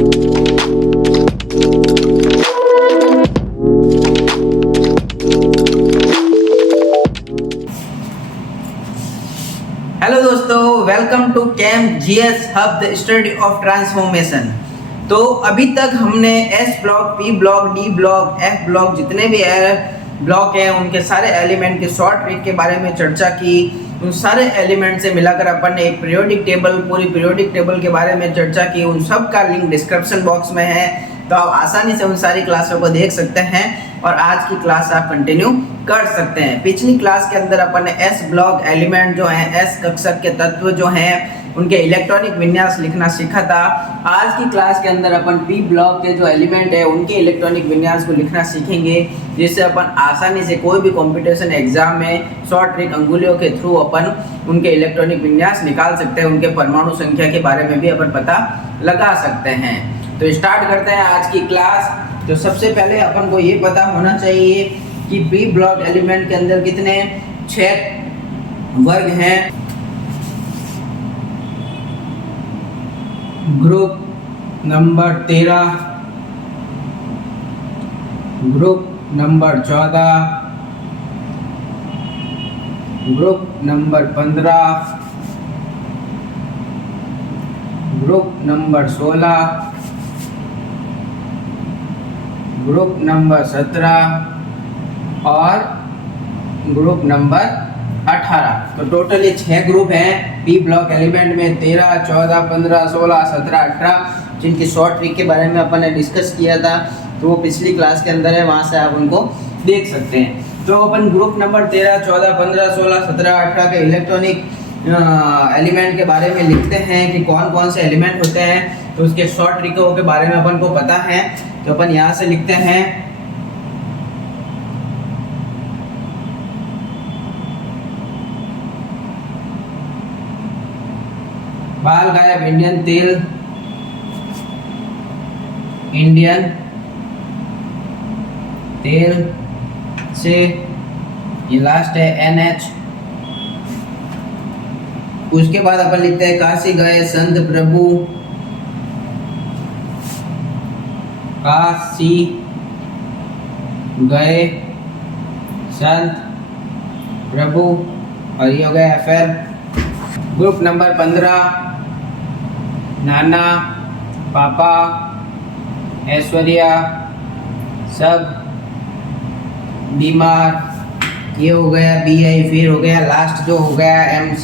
Hello दोस्तों, welcome to camp GS hub the study of transformation. तो अभी तक हमने s block, p block, d block, f block जितने भी ब्लॉक हैं उनके सारे एलिमेंट के शॉर्ट ट्रिक के बारे में चर्चा की। उन सारे एलिमेंट से मिलाकर अपन ने एक पीरियोडिक टेबल, पूरी पीरियोडिक टेबल के बारे में चर्चा की। उन सब का लिंक डिस्क्रिप्शन बॉक्स में है, तो आप आसानी से उन सारी क्लासों को देख सकते हैं और आज की क्लास आप कंटिन्यू कर सकते हैं। पिछली क्लास के अंदर अपन ने एस ब्लॉक एलिमेंट जो है, एस कक्षक के तत्व जो हैं उनके इलेक्ट्रॉनिक विन्यास लिखना सीखा था। आज की क्लास के अंदर अपन पी ब्लॉक के जो एलिमेंट है उनके इलेक्ट्रॉनिक विन्यास को लिखना सीखेंगे, जिससे अपन आसानी से कोई भी कंपटीशन एग्जाम में शॉर्ट ट्रिक अंगुलियों के थ्रू अपन उनके इलेक्ट्रॉनिक विन्यास निकाल सकते हैं। उनके परमाणु संख्या के बारे में भी अपन पता लगा सकते हैं। तो स्टार्ट करते हैं आज की क्लास। तो सबसे पहले अपन को ये पता होना चाहिए कि पी ब्लॉक एलिमेंट के अंदर कितने 6 वर्ग हैं। Group number 13, group number 14, group number 15, group number 16, group number 17 और ग्रुप नंबर 18। तो टोटल ये 6 ग्रुप हैं पी ब्लॉक एलिमेंट में। 13, 14, 15, 16, 17, 18 जिनकी शॉर्ट ट्रिक के बारे में अपन ने डिस्कस किया था, तो वो पिछली क्लास के अंदर है, वहाँ से आप उनको देख सकते हैं। तो अपन ग्रुप नंबर 13, 14, 15, 16, 17, 18 के इलेक्ट्रॉनिक एलिमेंट के बारे में लिखते हैं कि कौन कौन से एलिमेंट होते हैं। तो उसके शॉर्ट ट्रिकों के बारे में अपन को पता है, तो अपन यहाँ से लिखते हैं बाल गायब इंडियन तेल, इंडियन तेल से ये लास्ट है NH। उसके बाद अपन लिखते हैं काशी गए संत प्रभु, काशी गए संत प्रभु, और ये हो गया FL। ग्रुप नंबर 15 नाना, पापा, ऐश्वर्या, सब बीमार, ये हो गया BI। फिर हो गया लास्ट जो हो गया MC।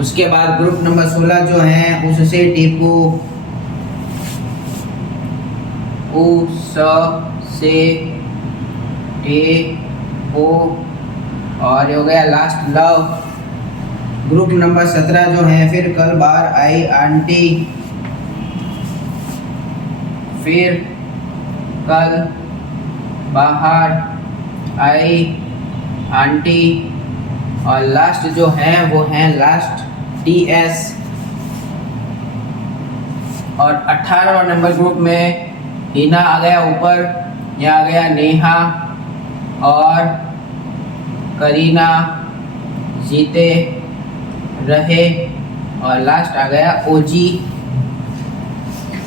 उसके बाद ग्रुप नंबर 16 जो है उससे टीपू, उस से टे ओ, और ये हो गया लास्ट लव। ग्रुप नंबर 17 जो है फिर कल बार आई आंटी, फिर कल बाहर आई आंटी, और लास्ट जो है वो है लास्ट TS। और 18वां नंबर ग्रुप में हीना आ गया ऊपर, यहाँ आ गया नेहा और करीना, जीते रहे, और लास्ट आ गया OG।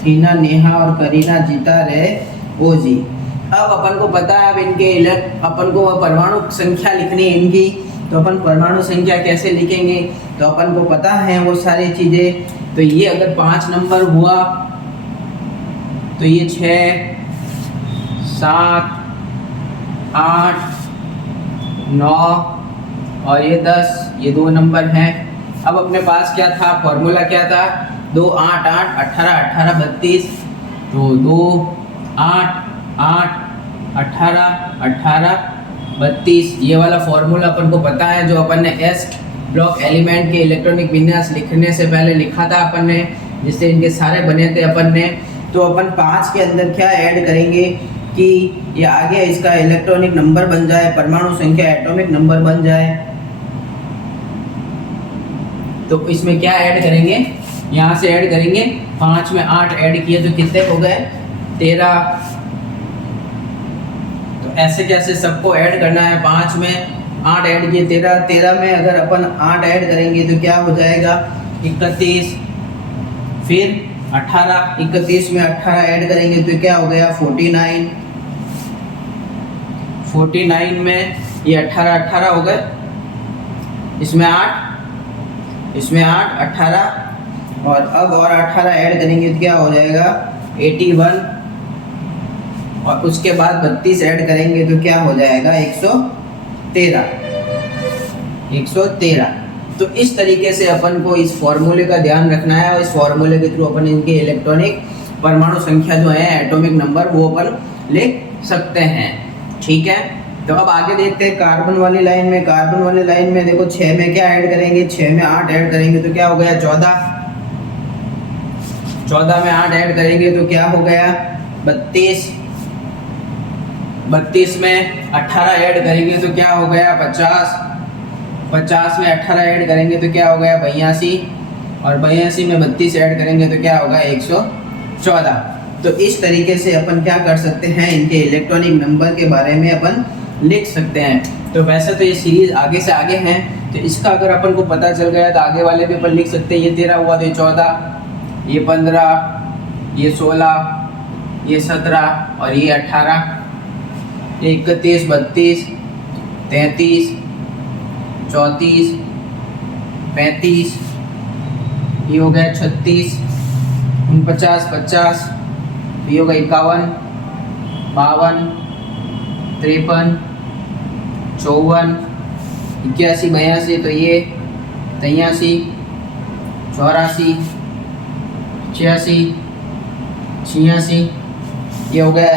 हीना, नेहा और करीना जीता रहे OG। अब अपन को पता है, अब इनके अपन को परमाणु संख्या लिखनी है इनकी, तो अपन परमाणु संख्या कैसे लिखेंगे, तो अपन को पता है वो सारी चीज़ें। तो ये अगर 5 नंबर हुआ तो ये 6, 7, 8, 9 और ये 10, ये 2 नंबर हैं। अब अपने पास क्या था, फॉर्मूला क्या था, 2, 8, 8, 18, 18, 32। तो 2, 8, 8, 18, 18, 32 ये वाला फॉर्मूला अपन को पता है, जो अपन ने एस ब्लॉक एलिमेंट के इलेक्ट्रॉनिक विन्यास लिखने से पहले लिखा था अपन ने, जिससे इनके सारे बने थे अपन ने। तो अपन 5 के अंदर क्या ऐड करेंगे कि ये आगे इसका इलेक्ट्रॉनिक नंबर बन जाए, परमाणु संख्या एटॉमिक नंबर बन जाए। तो इसमें क्या ऐड करेंगे, यहाँ से ऐड करेंगे 5 में 8 ऐड किए तो कितने हो गए 13। तो ऐसे कैसे सबको ऐड करना है, 5 में 8 ऐड किए 13, 13 में अगर अपन 8 ऐड करेंगे तो क्या हो जाएगा 31, फिर 18, 31 में 18 ऐड करेंगे तो क्या हो गया 49, 49 में ये 18 18 हो गए, इसमें 8, इसमें 8, 18 और अब और 18 ऐड करेंगे तो क्या हो जाएगा 81 और उसके बाद 32 ऐड करेंगे तो क्या हो जाएगा 113, 113। तो इस तरीके से अपन को इस फॉर्मूले का ध्यान रखना है और इस फॉर्मूले के थ्रू अपन इनके इलेक्ट्रॉनिक परमाणु संख्या जो है एटॉमिक नंबर वो अपन लिख सकते हैं। ठीक है, तो अब आगे देखते हैं कार्बन वाली लाइन में। कार्बन वाली लाइन में देखो 6 में क्या ऐड करेंगे, 6 में 8 ऐड करेंगे तो क्या हो गया 14, 14 में 8 ऐड करेंगे तो क्या हो गया 32, 32 में 18 ऐड करेंगे तो क्या हो गया 50, 50 में 18 ऐड करेंगे तो क्या हो गया 82 और 82 में 32 ऐड करेंगे तो क्या होगा 114। तो इस तरीके से अपन क्या कर सकते हैं, इनके इलेक्ट्रॉनिक नंबर के बारे में अपन लिख सकते हैं। तो वैसे तो ये सीरीज आगे से आगे हैं, तो इसका अगर अपन को पता चल गया तो आगे वाले भी अपन लिख सकते हैं। ये 13 हुआ तो ये 14, ये 15, ये 16, ये 17 और ये 18, ये 31, 32, 33, 34, 35, ये हो गया 36, 49, 50, ये होगा 51, 52, 53, 54, 81, 82 तो ये 83, 84, 86, 86, ये हो गया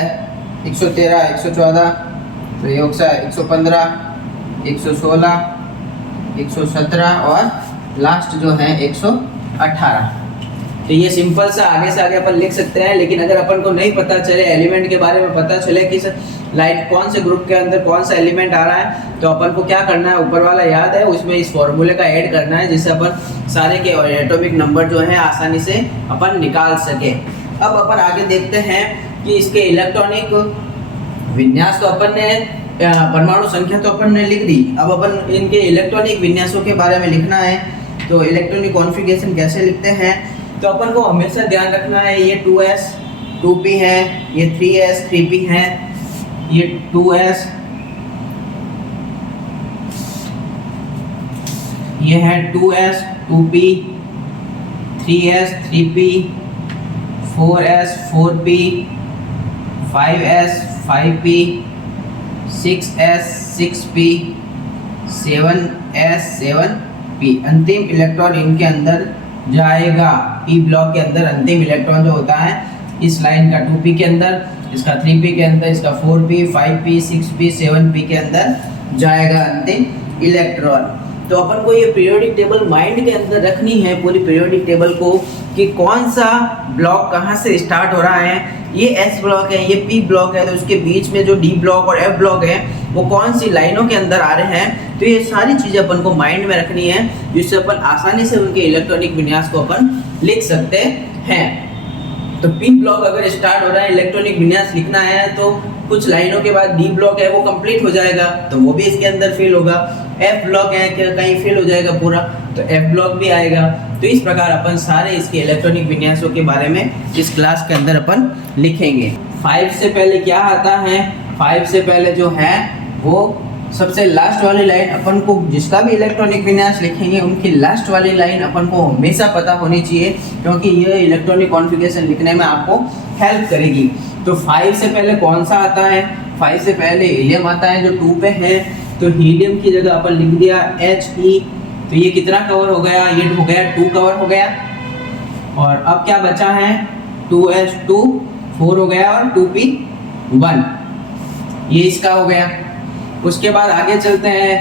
113, 114 तो ये होगा 115, 116, 117 और लास्ट जो है 118। तो ये सिंपल सा आगे से आगे अपन लिख सकते हैं। लेकिन अगर अपन को नहीं पता चले, एलिमेंट के बारे में पता चले कि लाइन कौन से ग्रुप के अंदर कौन सा एलिमेंट आ रहा है, तो अपन को क्या करना है, ऊपर वाला याद है उसमें इस फॉर्मूले का ऐड करना है जिससे अपन सारे के एटॉमिक नंबर जो है आसानी से अपन निकाल सके। अब अपन आगे देखते हैं कि इसके इलेक्ट्रॉनिक विन्यास तो अपन ने परमाणु संख्या तो अपन ने लिख दी, अब अपन इनके इलेक्ट्रॉनिक विन्यासों के बारे में लिखना है। तो इलेक्ट्रॉनिक कॉन्फ़िगरेशन कैसे लिखते हैं, तो अपन को हमेशा ध्यान रखना है ये 2s 2p है, ये 3s 3p है, ये 2s, ये है 2s 2p, 3s 3p, 4s 4p, 5s 5p, 6s 6p, 7s 7p। अंतिम इलेक्ट्रॉन इनके अंदर जाएगा। पी ब्लॉक के अंदर अंतिम इलेक्ट्रॉन जो होता है इस लाइन का 2p के अंदर, इसका 3p के अंदर, इसका 4p 5p 6p 7p के अंदर जाएगा अंतिम इलेक्ट्रॉन। तो अपन को ये पीरियोडिक टेबल माइंड के अंदर रखनी है, पूरी पीरियोडिक टेबल को, कि कौन सा ब्लॉक कहाँ से स्टार्ट हो रहा है। ये S ब्लॉक है, ये P ब्लॉक है, तो उसके बीच में जो D ब्लॉक और F ब्लॉक है वो कौन सी लाइनों के अंदर आ रहे हैं। तो ये सारी चीज़ें अपन को माइंड में रखनी है जिससे अपन आसानी से उनके इलेक्ट्रॉनिक विन्यास को अपन लिख सकते हैं। तो P ब्लॉक अगर स्टार्ट हो रहा है, इलेक्ट्रॉनिक विन्यास लिखना है, तो कुछ लाइनों के बाद D ब्लॉक है वो कंप्लीट हो जाएगा तो वो भी इसके अंदर फिल होगा। F ब्लॉक है क्या कहीं फिल हो जाएगा पूरा, तो F ब्लॉक भी आएगा। तो इस प्रकार अपन सारे इसके इलेक्ट्रॉनिक विन्यासों के बारे में इस क्लास के अंदर अपन लिखेंगे। 5 से पहले क्या आता है, 5 से पहले जो है वो सबसे लास्ट वाली लाइन अपन को, जिसका भी इलेक्ट्रॉनिक विन्यास लिखेंगे उनकी लास्ट वाली लाइन अपन को हमेशा पता होनी चाहिए, क्योंकि ये इलेक्ट्रॉनिक कॉन्फ़िगरेशन लिखने में आपको हेल्प करेगी। तो 5 से पहले कौन सा आता है, 5 से पहले हीलियम आता है जो 2 पे है, तो हीलियम की जगह अपन लिख दिया He। तो ये कितना कवर हो गया, ये हो गया 2 कवर हो गया। और अब क्या बचा है 2s2 4 हो गया और 2p 1, ये इसका हो गया। उसके बाद आगे चलते हैं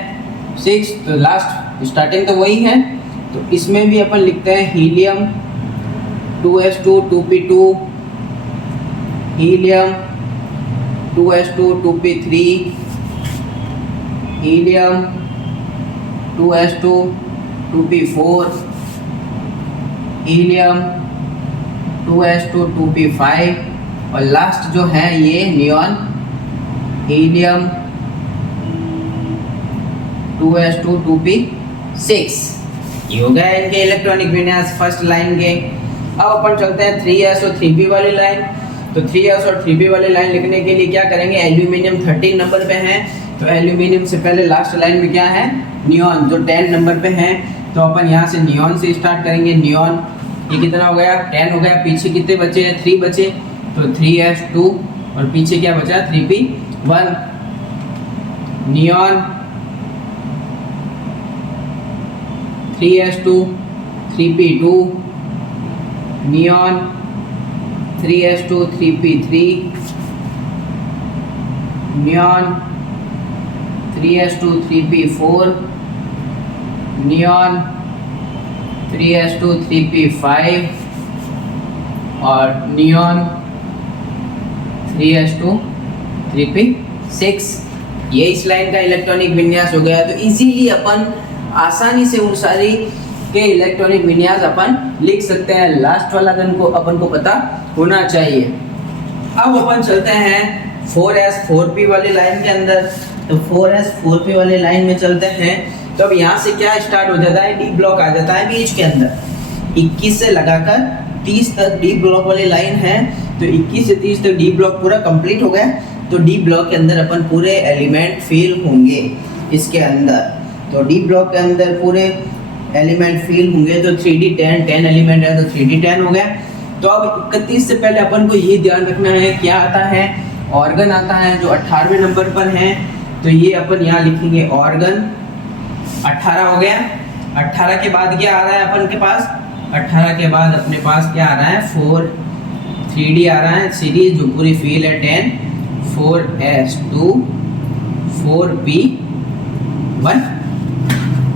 6, तो लास्ट स्टार्टिंग तो वही है, तो इसमें भी अपन लिखते हैं helium 2s2 2p2, helium 2s2 2p3, helium 2s2 2p4, helium 2s2 2p5 और लास्ट जो है ये नियॉन हीलियम 2s2 2p6। ये हो गया इनके इलेक्ट्रॉनिक विन्यास फर्स्ट लाइन के। अब अपन चलते हैं 3s और 3p वाली लाइन। तो 3s और 3p वाली लाइन लिखने के लिए क्या करेंगे, एल्यूमिनियम 13 नंबर पे है, तो एल्यूमिनियम से पहले लास्ट लाइन में क्या है, नियॉन, जो 10 नंबर पे है। तो अपन यहाँ से नियॉन से स्टार्ट करेंगे। नियॉन ये कितना हो गया, 10 हो गया। पीछे कितने बचे हैं, 3 बचे, तो 3s2 और पीछे क्या बचा, 3p1। Neon 3s2 3p2, neon 3s2 3p3, neon 3s2 3p4, neon 3s2 3p5 और नियॉन 3s2 3p6। ये इस लाइन का इलेक्ट्रॉनिक विन्यास हो गया। तो इजीली अपन आसानी से उन सारी के इलेक्ट्रॉनिक विन्यास अपन लिख सकते हैं। लास्ट वाला अपन को पता होना चाहिए। अब अपन चलते हैं 4s 4p वाली लाइन के अंदर। तो 4s 4p वाली लाइन में चलते हैं। तो अब यहाँ से क्या स्टार्ट हो जाता है, डी ब्लॉक आ जाता है बीच के अंदर। 21 से लगाकर 30 तक डी ब्लॉक वाली लाइन है। तो 21 से 30 तक डी ब्लॉक पूरा कंप्लीट हो गया। तो डी ब्लॉक के अंदर अपन पूरे एलिमेंट फिल होंगे इसके अंदर। तो डी ब्लॉक के अंदर पूरे एलिमेंट फिल होंगे। तो 3d10 10 एलिमेंट है, तो 3d10 हो गया। तो अब 31 से पहले अपन को ये ध्यान रखना है, क्या आता है, ऑर्गन आता है, जो 18वें नंबर पर है। तो ये अपन यहाँ लिखेंगे ऑर्गन। 18 हो गया। 18 के बाद क्या आ रहा है अपन के पास, 18 के बाद अपने पास क्या आ रहा है, 4 3d आ रहा है सीरीज, जो पूरी फील है 10, 4s2 4p1।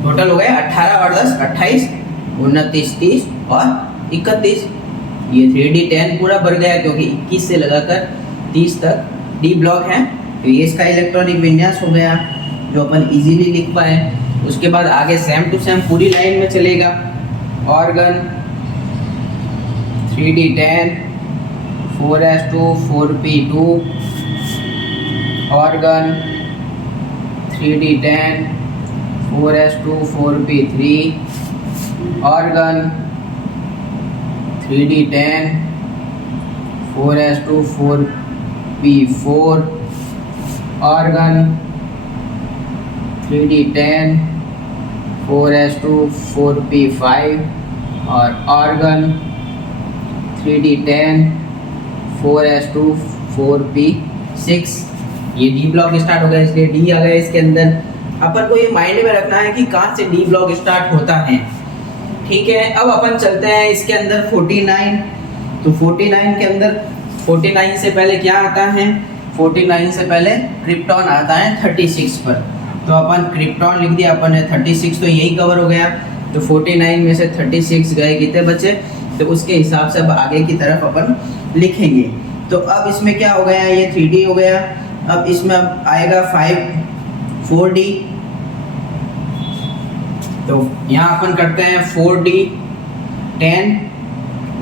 टोटल हो गया 18 और 10 28, 29 30 और 31। ये 3d10 पूरा भर गया, क्योंकि 21 से लगाकर 30 तक डी ब्लॉक है। तो ये इसका इलेक्ट्रॉनिक विन्यास हो गया, जो अपन इजीली लिख पाए। उसके बाद आगे सेम टू सेम पूरी लाइन में चलेगा। Organ 3d10 4s2 4p2, organ 3d10 4s2 4p3, organ 3d10 4s2 4p4, organ 3d10 4s2 4p5 और ऑर्गन 3d10 4s2 4p6। ये डी ब्लॉक स्टार्ट हो गया, इसलिए डी आ गया इसके अंदर। अपन को ये माइंड में रखना है कि कहाँ से डी ब्लॉक स्टार्ट होता है, ठीक है। अब अपन चलते हैं इसके अंदर 49। तो 49 के अंदर 49 से पहले क्या आता है, 49 से पहले क्रिप्टॉन आता है 36 पर। तो अपन क्रिप्टॉन लिख दिया अपन ने 36, तो यही कवर हो गया। तो 49 में से 36 गए, कितने बचे, तो उसके हिसाब से अब आगे की तरफ अपन लिखेंगे। तो अब इसमें क्या हो गया, ये 3d हो गया। अब इसमें अब आएगा 4d। तो यहाँ अपन करते हैं 4d 10।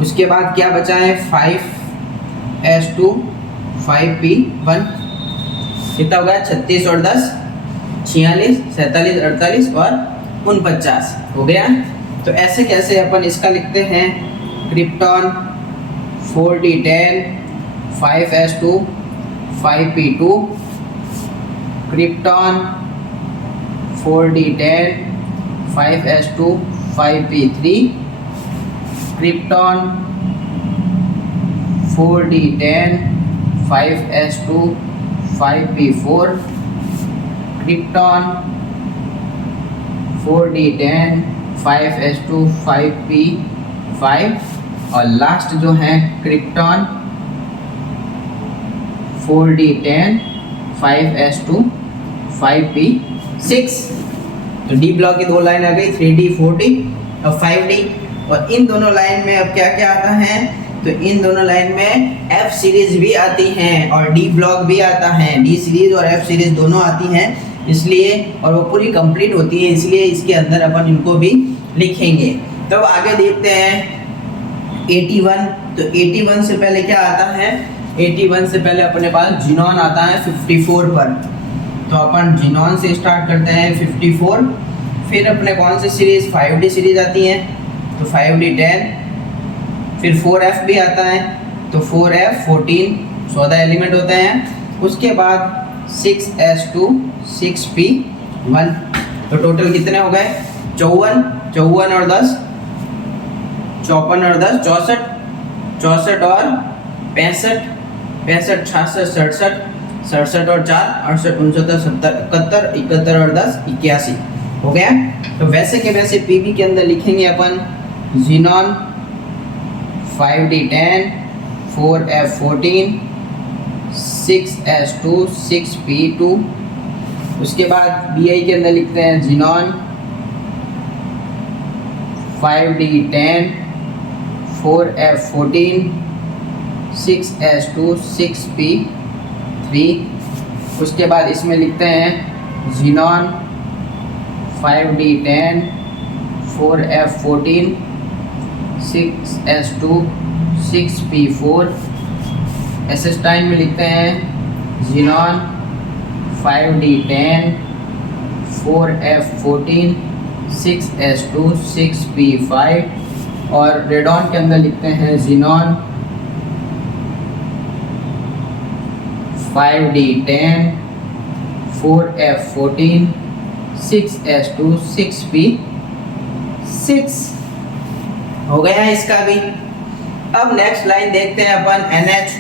उसके बाद क्या बचा है, 5s2 5p1। कितना हो गया, 36 और 10 46 47 48 और 49 हो गया। तो ऐसे कैसे अपन इसका लिखते हैं, krypton 4d10 5s2 5p2, krypton 4d10 5s2 5p3, krypton 4d10 5s2 5p4, krypton 4d10 5s2 5p5 और लास्ट जो है क्रिप्टॉन 4d10 5s2 5p6। तो डी ब्लॉक की दो लाइन आ गई, 3d 4d और 5d। और इन दोनों लाइन में अब क्या क्या आता है, तो इन दोनों लाइन में F सीरीज भी आती हैं और D ब्लॉक भी आता है। D सीरीज और F सीरीज दोनों आती हैं, इसलिए और वो पूरी कंप्लीट होती है, इसलिए इसके अंदर अपन इनको भी लिखेंगे। तो अब आगे देखते हैं 81। तो 81 से पहले क्या आता है, 81 से पहले अपने पास जिनॉन आता है 54 पर। तो अपन जिनॉन से स्टार्ट करते हैं 54। फिर अपने कौन सी सीरीज, 5D सीरीज आती है। तो 5D10 फिर 4f भी आता है, तो 4f 14 14 एलिमेंट होते हैं। उसके बाद 6s2 6p1, तो टोटल कितने हो गए 54 54 और 10 54 और 10 64 64 और 65 65 66 67 67 और 4 68 69 70 71 71 और 10 81 हो गया। तो वैसे के वैसे पीबी के अंदर लिखेंगे अपन Xenon 5d10 4f14 6s2 6p2। उसके बाद बीआई के अंदर लिखते हैं Xenon 5d10 4f14 6s2 6p3। उसके बाद इसमें लिखते हैं Xenon 5d10 4f14 6s2 6p4। एसिस्टाइन में लिखते हैं Xenon 5d10 4f14 6s2 6p5। और रेडॉन के अंदर लिखते हैं Xenon 5d10 4f14 6s2 6p6 हो गया इसका भी। अब नेक्स्ट लाइन देखते हैं अपन NH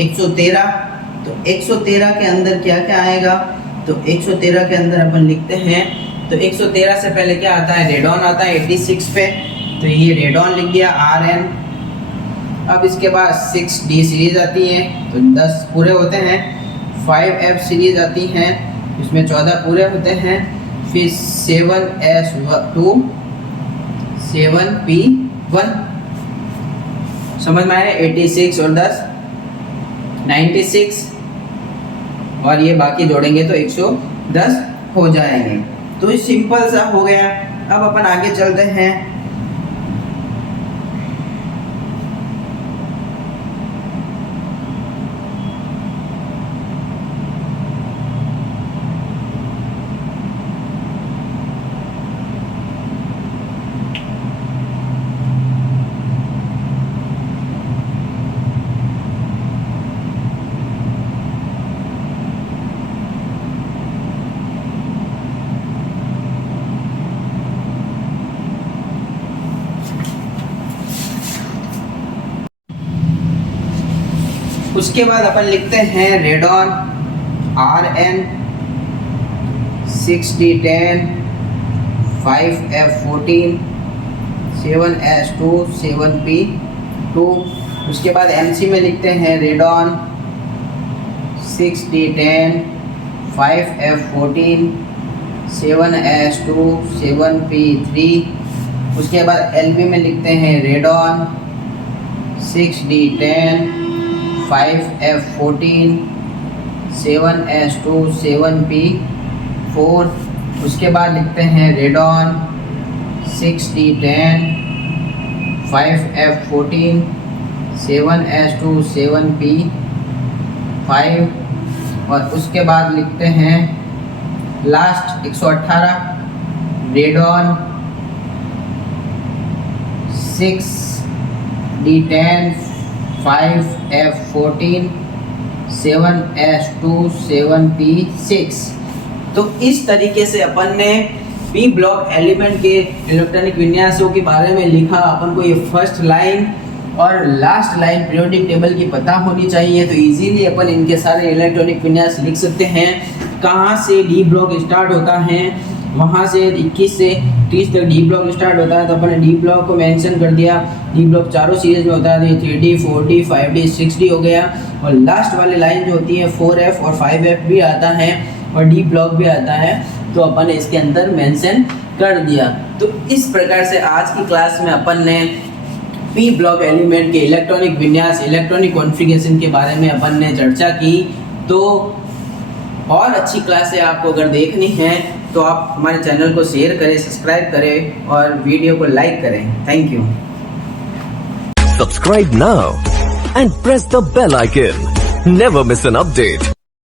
113। तो 113 के अंदर क्या क्या आएगा, तो 113 के अंदर अपन लिखते हैं, तो 113 से पहले क्या आता है रेडॉन आता है 86 पे, तो ये रेडॉन लिख दिया RN। अब इसके बाद 6D सीरीज आती है, तो 10 पूरे होते हैं। 5F सीरीज आती हैं, इसमें 14 पूरे होते हैं। फिर 7S2 7P1 समझ में आया, 86 और 10 96 और ये बाकी जोड़ेंगे तो 110 हो जाएंगे। तो ये सिंपल सा हो गया। अब अपन आगे चलते हैं। उसके बाद अपन लिखते हैं radon RN 6D10 5F14 7S2 7P2। उसके बाद MC में लिखते हैं radon 6D10 5F14 7S2 7P3। उसके बाद LB में लिखते हैं radon 6D10 5F14 7S2 7P4। उसके बाद लिखते हैं radon 6D10 5F14 7S2 7P5। और उसके बाद लिखते हैं last 118 radon 6D10 5F14 7S2 7P6। तो इस तरीके से अपन ने पी ब्लॉक एलिमेंट के इलेक्ट्रॉनिक विन्यासों के बारे में लिखा। अपन को ये फर्स्ट लाइन और लास्ट लाइन पीरियोडिक टेबल की पता होनी चाहिए, तो इजीली अपन इनके सारे इलेक्ट्रॉनिक विन्यास लिख सकते हैं। कहाँ से डी ब्लॉक स्टार्ट होता है, वहाँ से 21 से 30 तक डी ब्लॉक स्टार्ट होता है, तो अपन ने डी ब्लॉक को मेंशन कर दिया। डी ब्लॉक चारों सीरीज में होता है, तो 3D 4D 5D 6D हो गया। और लास्ट वाली लाइन जो होती है 4F और 5F भी आता है और डी ब्लॉक भी आता है, तो अपन ने इसके अंदर मेंशन कर दिया। तो इस प्रकार से आज की क्लास में अपन ने पी ब्लॉक एलिमेंट के इलेक्ट्रॉनिक विन्यास, इलेक्ट्रॉनिक कॉन्फ़िगरेशन के बारे में अपन ने चर्चा की। तो और अच्छी क्लासें आपको अगर देखनी है तो आप हमारे चैनल को शेयर करें, सब्सक्राइब करें और वीडियो को लाइक करें। Thank you. Subscribe now and press the bell icon. Never miss an update.